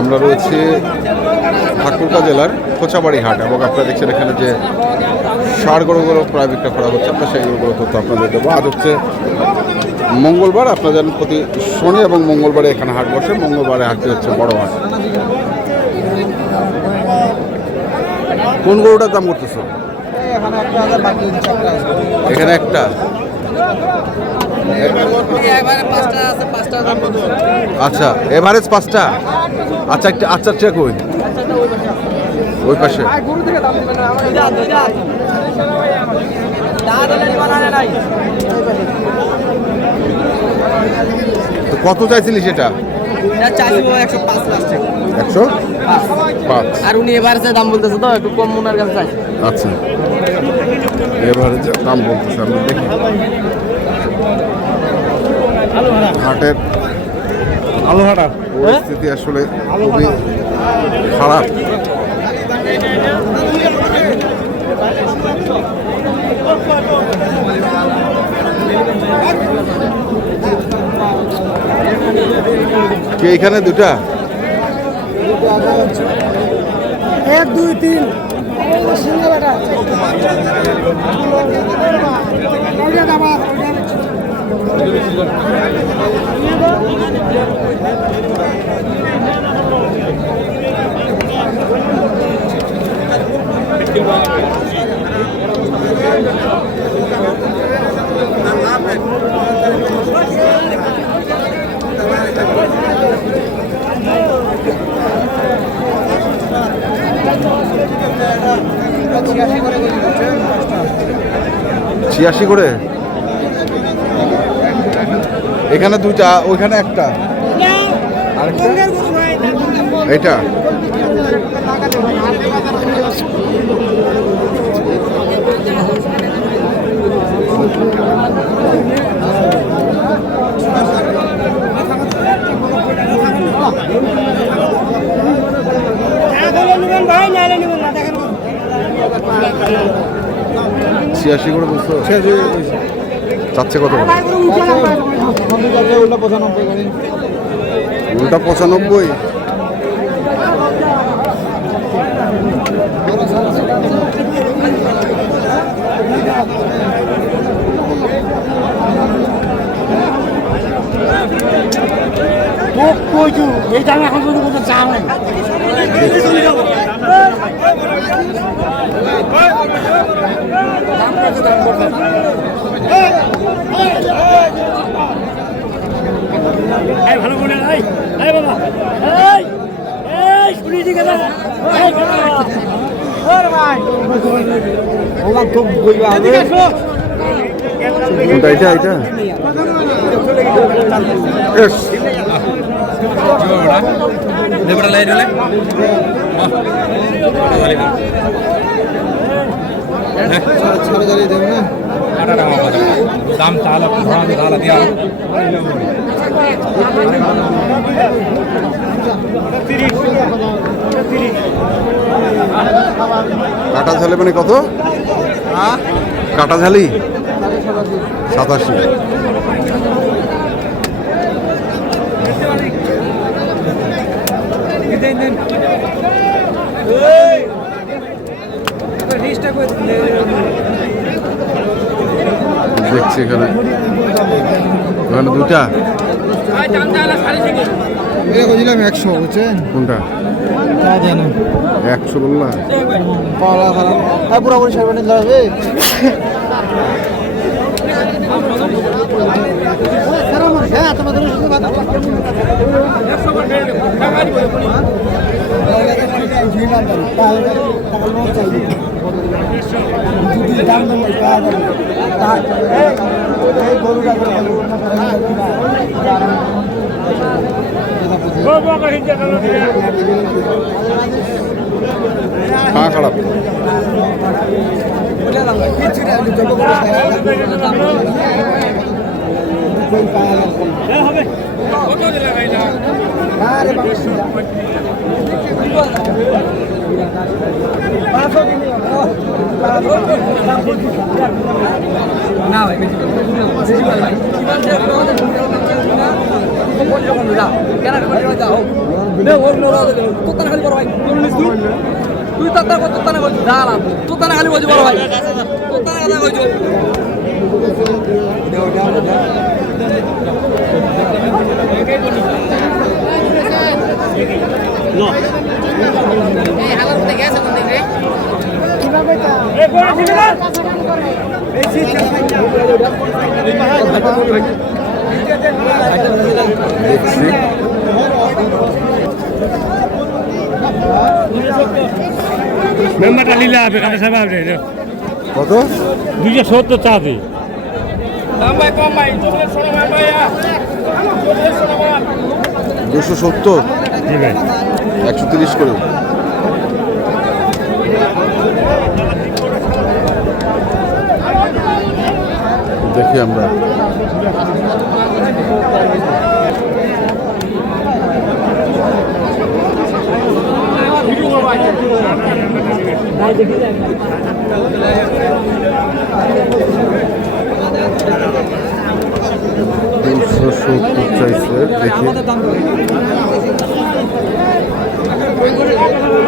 আমরা রয়েছি ঠাকুরগাঁ জেলার কোচাবাড়ি হাট এবং আপনারা দেখছেন এখানে যে ষাঁড় গরুগুলো প্রায় বিক্রয় করা হচ্ছে, আমরা সেই গরুগুলো তথ্য আপনাদের দেবো। আজ হচ্ছে মঙ্গলবার, আপনারা জানেন প্রতি শনি এবং মঙ্গলবারে এখানে হাট বসে। মঙ্গলবারে হাটটি হচ্ছে বড় হাট। কোন গরুটার দাম করতেছো? এখানে একটা আচ্ছা, এভারেজ 5টা। আচ্ছা একটা আচ্ছা চেক ওই পাশে কত চাইছিলি সেটা? 105 আর উনি এভারেজের দাম বলতেছে তো একটু কম মনের কাছে চাই। আচ্ছা এভারেজের দাম বলতেছে, আমরা দেখি হাটের পরিস্থিতি আসলে খুবই খারাপ। কে এখানে দুটা? 1 2 3 ছিয়াশি করে। এখানে দুটা, ওইখানে একটা, এটা ছিয়াশি করে বলছো? চাচ্ছে কত? উল্টা 95। এই দামে এখন পর্যন্ত কোনো চা নাই। ভালো করে বাবা শুনি দিকে এটা এটা দাম তাহলে দিয়া কাটা ঝালে মানে কত? কাটা ঝালি 87। দেখছি এখানে দুটা দিলাম 100 বুঝছেন? কোনটা? 100 বললাম। পুরোপুরি সর্বনিম্ন লাগবে। হ্যাঁ তোমাদের খারাপ না দেখছি মেম্বারটা নিলে হবে কাটা সাহেব আপনি কত 270 চা দিই 270 জি ভাই 130 করে দেখি আমরা চাইছে দেখি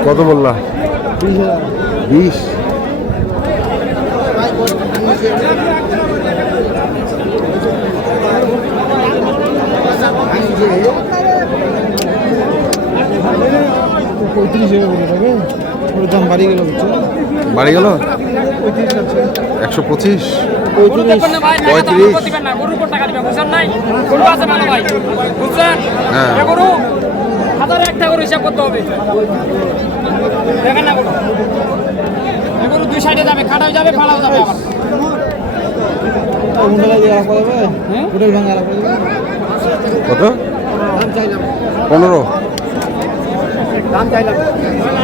কত বললা 20 ওর দাম বাড়ি গেল বুঝছো বাড়ি গেল 125 হ্যাঁ একটা করে হিসাব করতে হবে দেখেন না এগুলো দুই সাইডে যাবে খাটাও যাবে ফাড়াও যাবে কত 15 দাম চাইলাম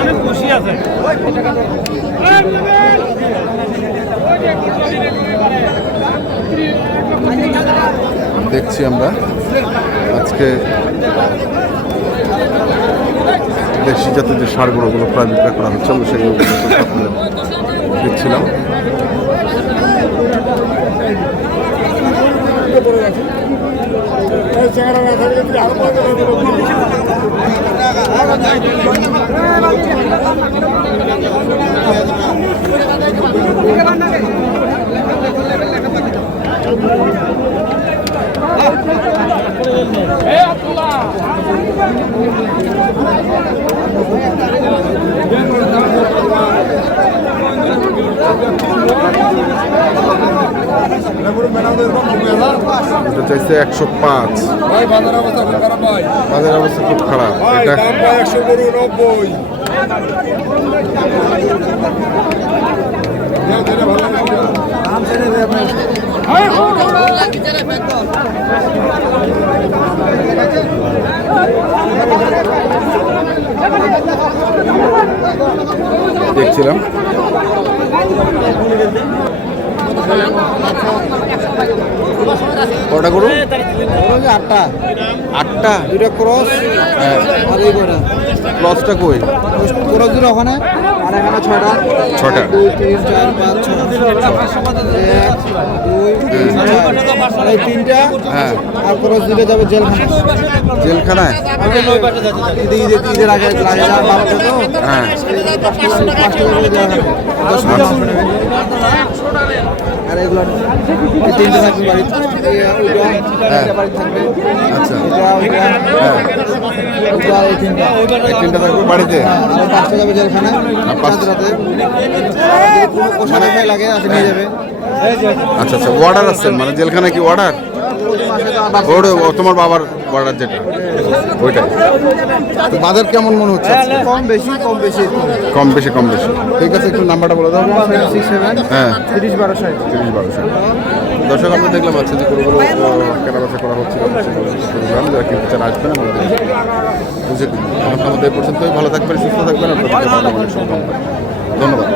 অনেক খুশি আছে দেখছি আমরা আজকে দেশি জাতের যে সারগুলোগুলো প্রায় বিক্রয় করা হচ্ছে আমরা সেগুলো আপনাদের দিচ্ছিলাম। এটা চাইছে 105। বাজার অবস্থা খুব খারাপ। এটা 190। দেখছিলাম কটা গরু? 8টা 8টা। 2টা ক্রস হ্যাঁ, আর এই কয়টা ক্রসটা কই? ক্রস দুটো ওখানে আর এখানে 6টা 6টা। 2 3 4 5 6 1 2 3 4 আর এই 3টা হ্যাঁ, আর ক্রস দিলে যাবে জেলখানা জেলখানায়। ঈদের আগে লাগে না বাবাটা তো হ্যাঁ, 5টা করে দেওয়া হবে 10 আর এগুলো এই 3টা থাকবে বাড়িতে ওইটা বাড়িতে থাকবে আচ্ছা। এটা ওইটা হ্যাঁ, ওইটা এই 3টা এই 3টা থাকবে বাড়িতে। আর 5টা যাবে জেলখানা রাতে কোনো কোষায় লাগে আসে নিয়ে যাবে আচ্ছা আচ্ছা, অর্ডার আসছেন মানে জেলখানায় কি অর্ডার? তোমার বাবার অর্ডার যেটা ওইটাই। তো বাজার কেমন মনে হচ্ছে আজকে? কম বেশি কম বেশি কম বেশি। ঠিক আছে, একটু নাম্বারটা বলে দাও। 767 হ্যাঁ, 30 1260 30-1200। দর্শক, আমরা দেখলাম আছে যে গরুগুলো কেনাবেচা করা হচ্ছিল, সেগুলো যারা কিনতে চান আসবেন আমাদের বুঝে কিনবেন। এখন আমাদের এই পর্যন্তই। ভালো থাকবেন, সুস্থ থাকবেন, আপনাদের অনেক অনেক শুভকামনা। ধন্যবাদ।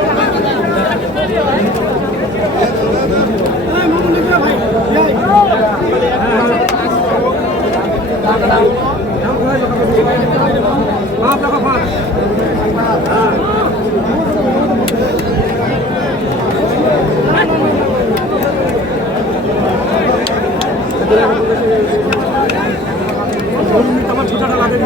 আমার ছোটটা লাগে